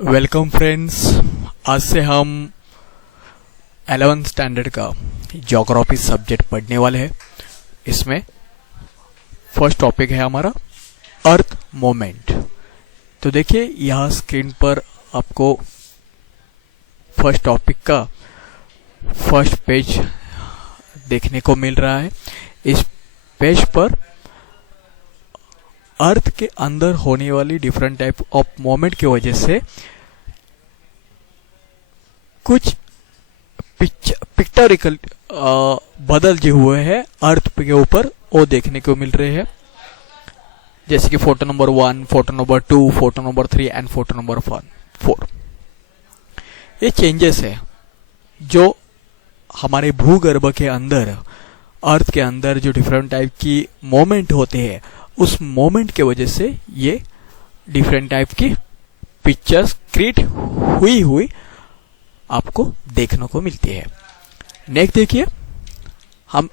Welcome friends. आज से हम 11th स्टैंडर्ड का ज्योग्राफी सब्जेक्ट पढ़ने वाले हैं। इसमें फर्स्ट टॉपिक है हमारा अर्थ मोमेंट। तो देखिए यहाँ स्क्रीन पर आपको फर्स्ट टॉपिक का फर्स्ट पेज देखने को मिल रहा है। इस पेज पर अर्थ के अंदर होने वाली डिफरेंट टाइप ऑफ मोमेंट की वजह से कुछ पिक्टोरिकल बदल जो हुए हैं अर्थ के ऊपर वो देखने को मिल रहे हैं, जैसे कि photo number 1, photo number 2, photo number 3 and photo number 4। ये चेंजेस है जो हमारे भूगर्भ के अंदर अर्थ के अंदर जो डिफरेंट टाइप की मोमेंट होते हैं, उस मोमेंट के वजह से ये डिफरेंट टाइप की पिक्चर्स क्रिएट हुई आपको देखने को मिलती है। नेक्स्ट देखिए, हम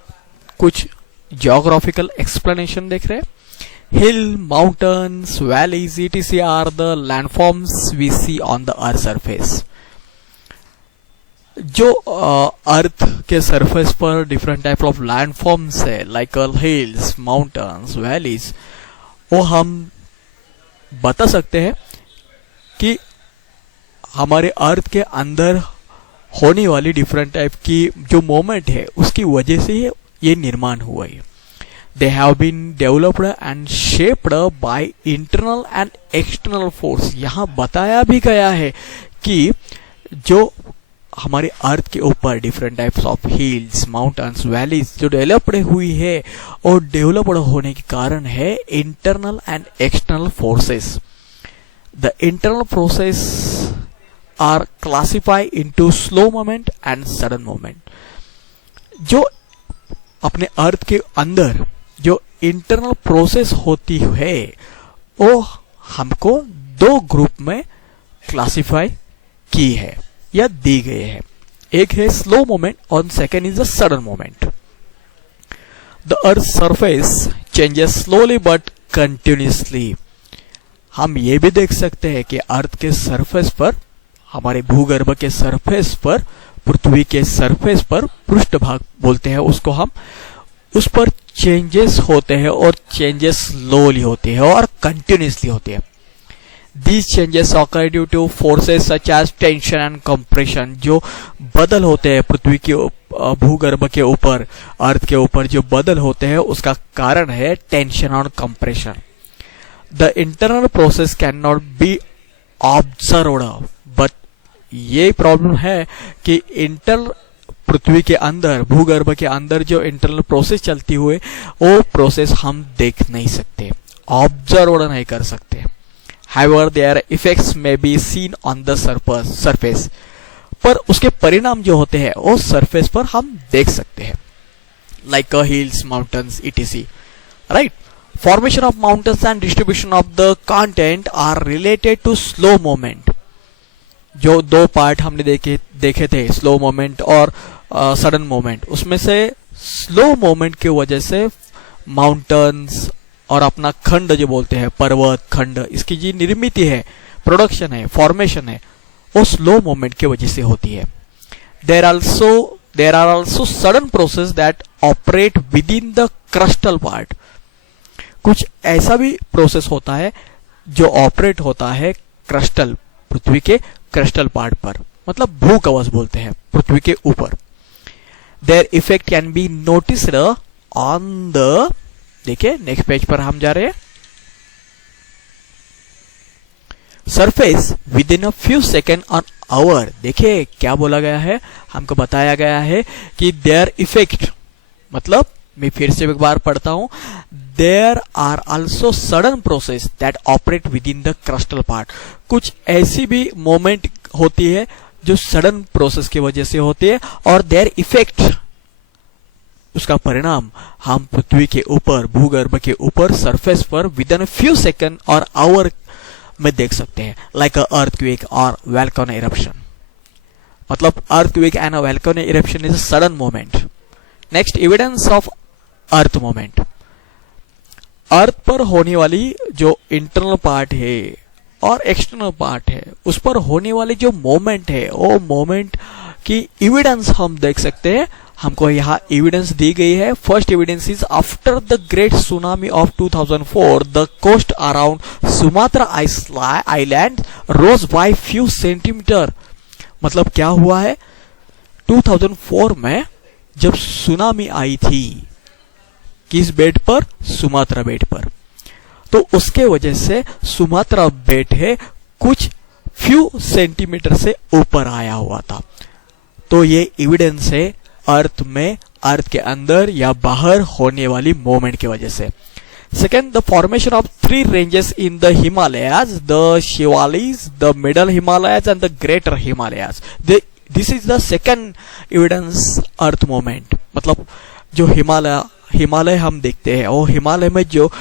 कुछ जियोग्राफिकल एक्सप्लेनेशन देख रहे हैं। Hill, mountains, valleys etc are the landforms we see on the earth surface. जो अर्थ के सरफेस पर डिफरेंट टाइप ऑफ लैंडफॉर्म्स है, लाइक हिल्स, माउंटेन्स, वैलीज, वो हम बता सकते हैं कि हमारे अर्थ के अंदर होने वाली डिफरेंट टाइप की जो मोमेंट है उसकी वजह से ये निर्माण हुआ है। They have been developed and shaped by internal and external force. यहाँ बताया भी गया है कि जो हमारे अर्थ के ऊपर different types of hills, mountains, valleys जो डेवलप्ड हुई है और डेवलप्ड होने के कारण है internal and external forces. The internal process are classified into slow moment and sudden moment. जो अपने अर्थ के अंदर जो इंटरनल प्रोसेस होती है वो हमको दो ग्रुप में क्लासिफाई की है या दी गई है। एक है स्लो मोमेंट और second is the sudden moment. The earth surface changes slowly but continuously. हम ये भी देख सकते हैं कि अर्थ के सरफेस पर, हमारे भूगर्भ के सरफेस पर, पृथ्वी के सरफेस पर, पृष्ठभाग बोलते हैं उसको हम, उस पर चेंजेस होते हैं और चेंजेस स्लोली होते हैं और कंटिन्यूसली होते हैं। These changes occur due to forces such as tension and compression। जो बदल होते हैं पृथ्वी के भूगर्भ के ऊपर, अर्थ के ऊपर जो बदल होते हैं उसका कारण है टेंशन और compression. The internal process cannot be observed, but ये प्रॉब्लम है कि इंटरनल पृथ्वी के अंदर, भूगर्भ के अंदर जो इंटरनल प्रोसेस चलती हुई वो प्रोसेस हम देख नहीं सकते, ऑब्जर्व नहीं कर सकते। However, their effects may be seen on the surface। पर उसके परिणाम जो होते हैं वो सरफेस पर हम देख सकते हैं, like hills, mountains etc। Right? Formation of mountains and distribution of the content are related to slow movement। जो दो पार्ट हमने देखे थे, स्लो मोमेंट और सडन मोमेंट, उसमें से स्लो मोमेंट की वजह से माउंटेन्स और अपना खंड जो बोलते हैं, पर्वत खंड, इसकी जो निर्मित है, प्रोडक्शन है, फॉर्मेशन है, वो स्लो मोमेंट की वजह से होती है। There are also sudden process that operate within the crustal part. कुछ ऐसा भी प्रोसेस होता है जो ऑपरेट होता है क्रस्टल, पृथ्वी के क्रस्टल पार्ट पर, मतलब भू कवच बोलते हैं, पृथ्वी के ऊपर। Their effect can be noticed on the, देखिए नेक्स्ट पेज पर हम जा रहे हैं, surface within a few second on hour. देखिए क्या बोला गया है, हमको बताया गया है कि देयर इफेक्ट, मतलब मैं फिर से एक बार पढ़ता हूं, there are also sudden process that operate within the crustal part. कुछ ऐसी भी मोमेंट होती है जो सडन प्रोसेस की वजह से होती है और देयर इफेक्ट, उसका परिणाम हम पृथ्वी के ऊपर, भूगर्भ के ऊपर, सरफेस पर विद इन फ्यू सेकेंड और आवर में देख सकते हैं, लाइक अर्थक्वेक और वोल्केनो इरप्शन। मतलब earthquake and volcano eruption is a sudden moment. Next, evidence of earth moment. Earth पर होने वाली जो इंटरनल पार्ट है और एक्सटर्नल पार्ट है, उस पर होने वाले जो मोमेंट है, वो मोमेंट की एविडेंस हम देख सकते हैं। हमको यहाँ एविडेंस दी गई है। First evidence is after the great tsunami of 2004 the coast around Sumatra island rose by few centimetre. मतलब क्या हुआ है, 2004 में जब सुनामी आई थी, किस बेट पर, सुमात्रा बेट पर, तो उसके वजह से सुमात्रा बेट है कुछ फ्यू सेंटीमीटर से ऊपर आया हुआ था। तो ये एविडेंस है अर्थ में, अर्थ के अंदर या बाहर होने वाली मूवमेंट की वजह से। Second, the formation of 3 ranges in the Himalayas, the Shivaliks, the middle Himalayas and the greater Himalayas. This is the second evidence earth movement. मतलब जो हिमालय हम देखते हैं, वो हिमालय में जो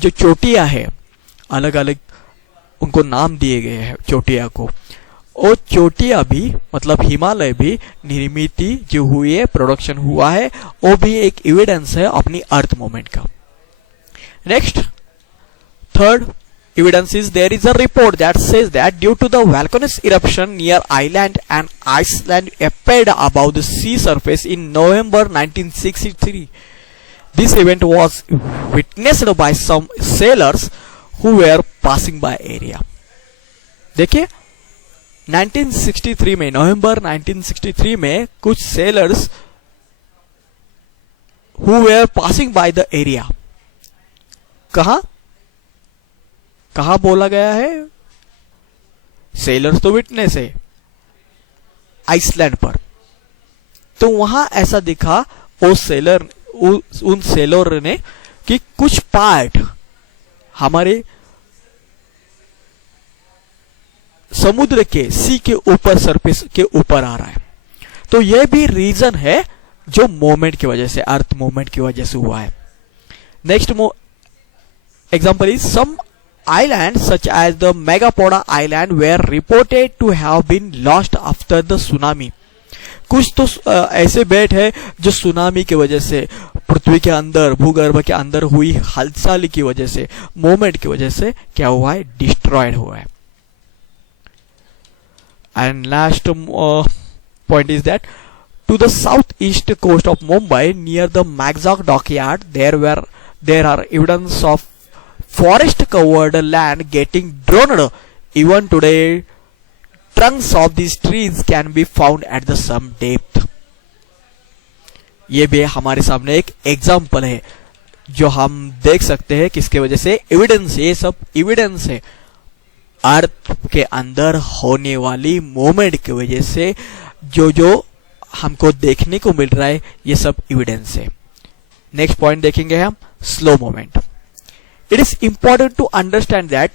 चोटियां है, अलग अलग उनको नाम दिए गए हैं चोटिया को, वो चोटियां भी, मतलब हिमालय भी निर्मित जो हुई है, प्रोडक्शन हुआ है, वो भी एक एविडेंस है अपनी अर्थ मूवमेंट का। Next, third evidence is there is a report that says that due to the volcanic eruption near island and Iceland appeared above the sea surface in November 1963. This event was witnessed by some sailors who were passing by area. देखिए 1963 में, नवंबर 1963 में कुछ sailors who were passing by the area, कहा बोला गया है, sellers तो witness है आइसलैंड पर। तो वहां ऐसा दिखा उन सेलर ने कि कुछ पार्ट हमारे समुद्र के सी के ऊपर, सरफेस के ऊपर आ रहा है। तो यह भी रीजन है जो मोमेंट की वजह से, अर्थ मोमेंट की वजह से हुआ है। Next example is some islands such as the Megapoda island were reported to have been lost after the tsunami. कुछ तो ऐसे बेट है जो सुनामी की वजह से, पृथ्वी के अंदर, भूगर्भ के अंदर हुई हलचल की वजह से, मोमेंट की वजह से क्या हुआ है, डिस्ट्रॉयड हुआ है। And last point is that to the south east coast of Mumbai near the Mazagon dockyard there are evidence of forest covered land getting drowned. Even today, trunks of these trees can be found at the some depth. ये भी हमारे सामने एक example है जो हम देख सकते हैं, किसके वजह से, एविडेंस। ये सब एविडेंस है अर्थ के अंदर होने वाली मूवमेंट की वजह से जो हमको देखने को मिल रहा है, ये सब एविडेंस है। नेक्स्ट पॉइंट देखेंगे हम, slow movement. It is important to understand that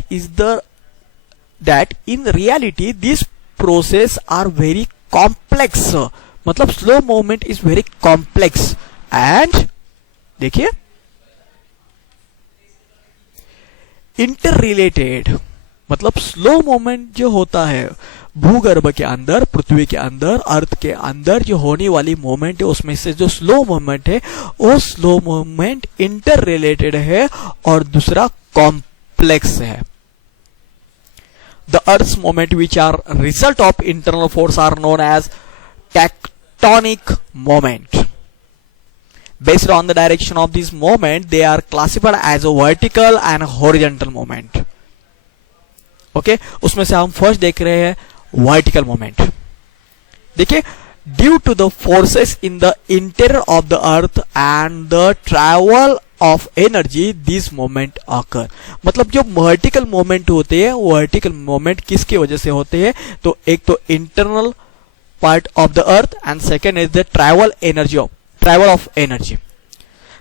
in reality these processes are very complex. मतलब slow movement is very complex and देखिए interrelated। मतलब स्लो मोमेंट जो होता है भूगर्भ के अंदर, पृथ्वी के अंदर, अर्थ के अंदर जो होने वाली मोमेंट है, उसमें से जो स्लो मोमेंट है, वो स्लो मोमेंट इंटर रिलेटेड है और दूसरा कॉम्प्लेक्स है। The earth's moment which are result of internal force are known as tectonic moment. Based on the direction of this moment, they are classified as a vertical and horizontal moment. ओके, उसमें से हम first देख रहे हैं vertical moment. देखिए, due to the forces in the interior of the earth and the travel of energy this moment occur. मतलब जो वर्टिकल मोमेंट होते हैं, वर्टिकल मोमेंट किसकी वजह से होते हैं, तो एक तो internal part of the earth and second is the travel of energy.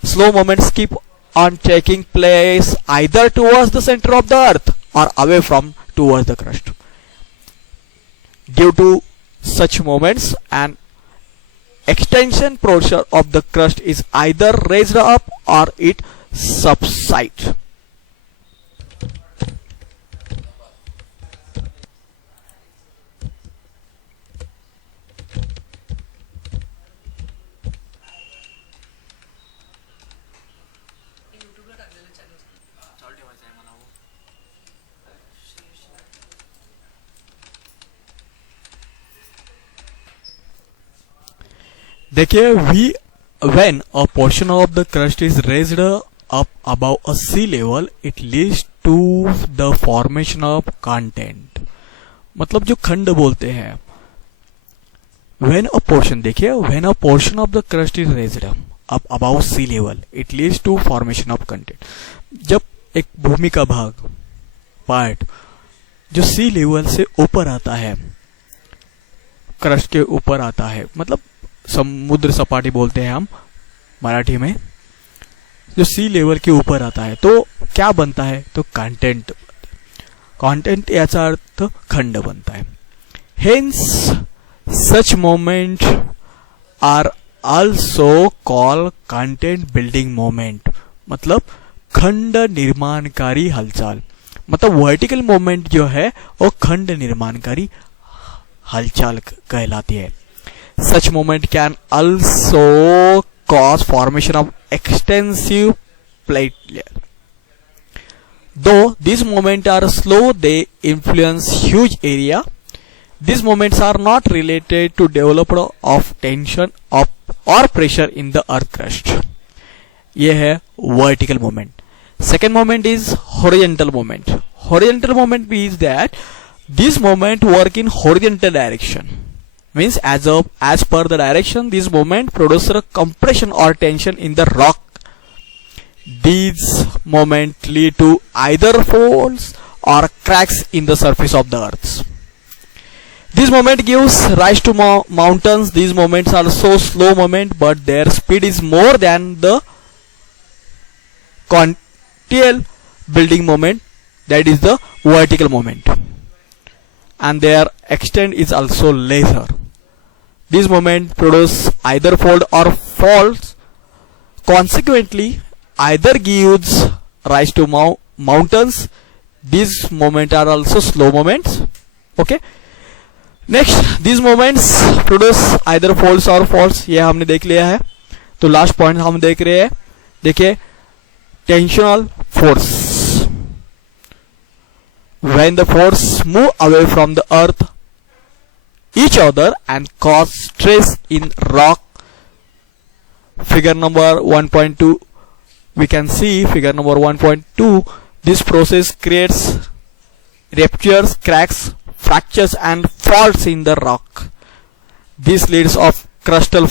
Slow moments keep on taking place either towards the center of the earth or away from towards the crust. Due to such moments, an extension portion of the crust is either raised up or it subsides. देखिए we when a portion of the crust is raised up above a sea level it leads to the formation of content, मतलब जो खंड बोलते हैं when a portion, देखिए when a portion of the crust is raised up above sea level it leads to formation of content, जब एक भूमि का भाग पार्ट जो सी लेवल से ऊपर आता है, क्रस्ट के ऊपर आता है, मतलब समुद्र सपाटी बोलते हैं हम मराठी में, जो सी लेवल के ऊपर आता है तो क्या बनता है, तो कंटेंट, कंटेंट याचा अर्थ खंड बनता है. Hence such moment are also call continent building moment, मतलब खंड निर्माणकारी हलचल, मतलब वर्टिकल मोमेंट जो है वो खंड निर्माणकारी हलचल कहलाती है. Such moment can also cause formation of extensive plate layer. Though these moments are slow, they influence huge area. These moments are not related to development of tension of or pressure in the earth crust. ये है vertical moment. Second moment is horizontal moment. Horizontal moment means that this moment work in horizontal direction. Means as per the direction this moment produces a compression or tension in the rock. These moments lead to either folds or cracks in the surface of the earth. This moment gives rise to mountains. These moments are so slow moment but their speed is more than the continual building moment, that is the vertical moment, and their extent is also lesser. These moments produce either fold or faults. Consequently, either gives rise to mountains. These moments are also slow moments. Okay. Next, these moments produce either folds or faults. ये हमने देख लिया है. तो last point हम देख रहे हैं. देखिए, tensional force. When the force move away from the earth each other and cause stress in rock. Figure number 1.2, we can see figure number 1.2. This process creates ruptures, cracks, fractures and faults in the rock. This leads of crustal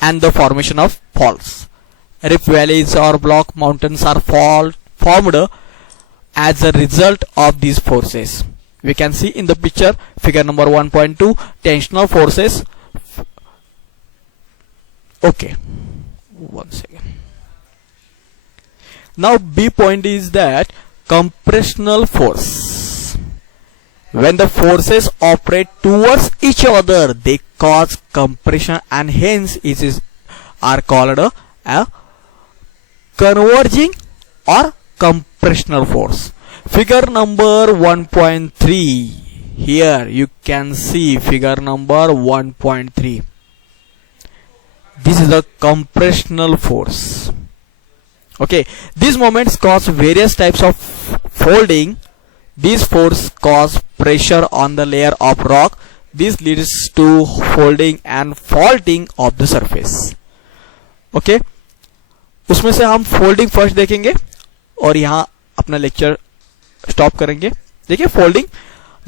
and the formation of faults. Rift valleys or block mountains are formed as a result of these forces. We can see in the picture figure number 1.2 tensional forces. Okay, one second. Now B point is that compressional force. When the forces operate towards each other they cause compression and hence it is are called a converging or compressional force. Figure number 1.3. Here you can see figure number 1.3. This is the compressional force. Okay, these moments cause various types of folding. These force cause pressure on the layer of rock. This leads to folding and faulting of the surface. Okay, उसमें से हम folding first देखेंगे और यहाँ अपना lecture stop करेंगे. देखिए folding,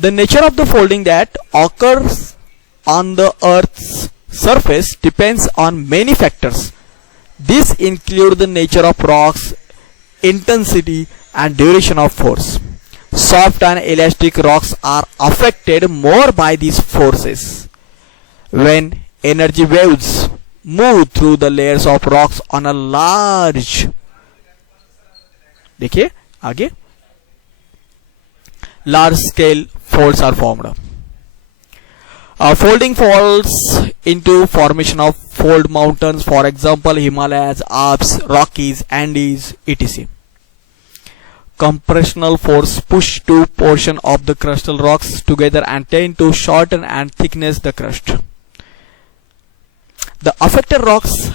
the nature of the folding that occurs on the earth's surface depends on many factors. These include the nature of rocks, intensity and duration of force. Soft and elastic rocks are affected more by these forces. When energy waves move through the layers of rocks on a large, देखिए आगे, large scale folds are formed. Folding falls into formation of fold mountains, for example Himalayas, Alps, Rockies, Andes, etc. Compressional force push two portion of the crustal rocks together and tend to shorten and thickness the crust. The affected rocks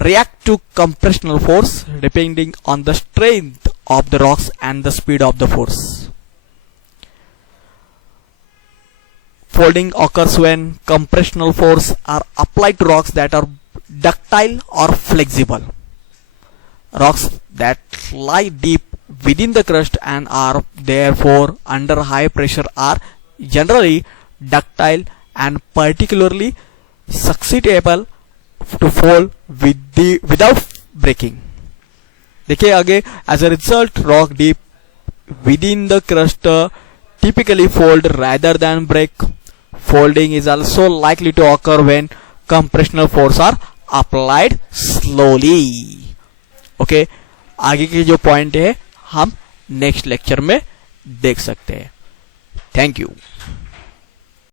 react to compressional force depending on the strength of the rocks and the speed of the force. folding occurs when compressional force are applied to rocks that are ductile or flexible. Rocks that lie deep within the crust and are therefore under high pressure are generally ductile and particularly susceptible to fall without breaking. देखिए आगे, as a result rock deep within the crust typically fold rather than break. Folding is also likely to occur when compressional force are applied slowly. Okay, आगे के जो point है हम next lecture में देख सकते हैं. Thank you.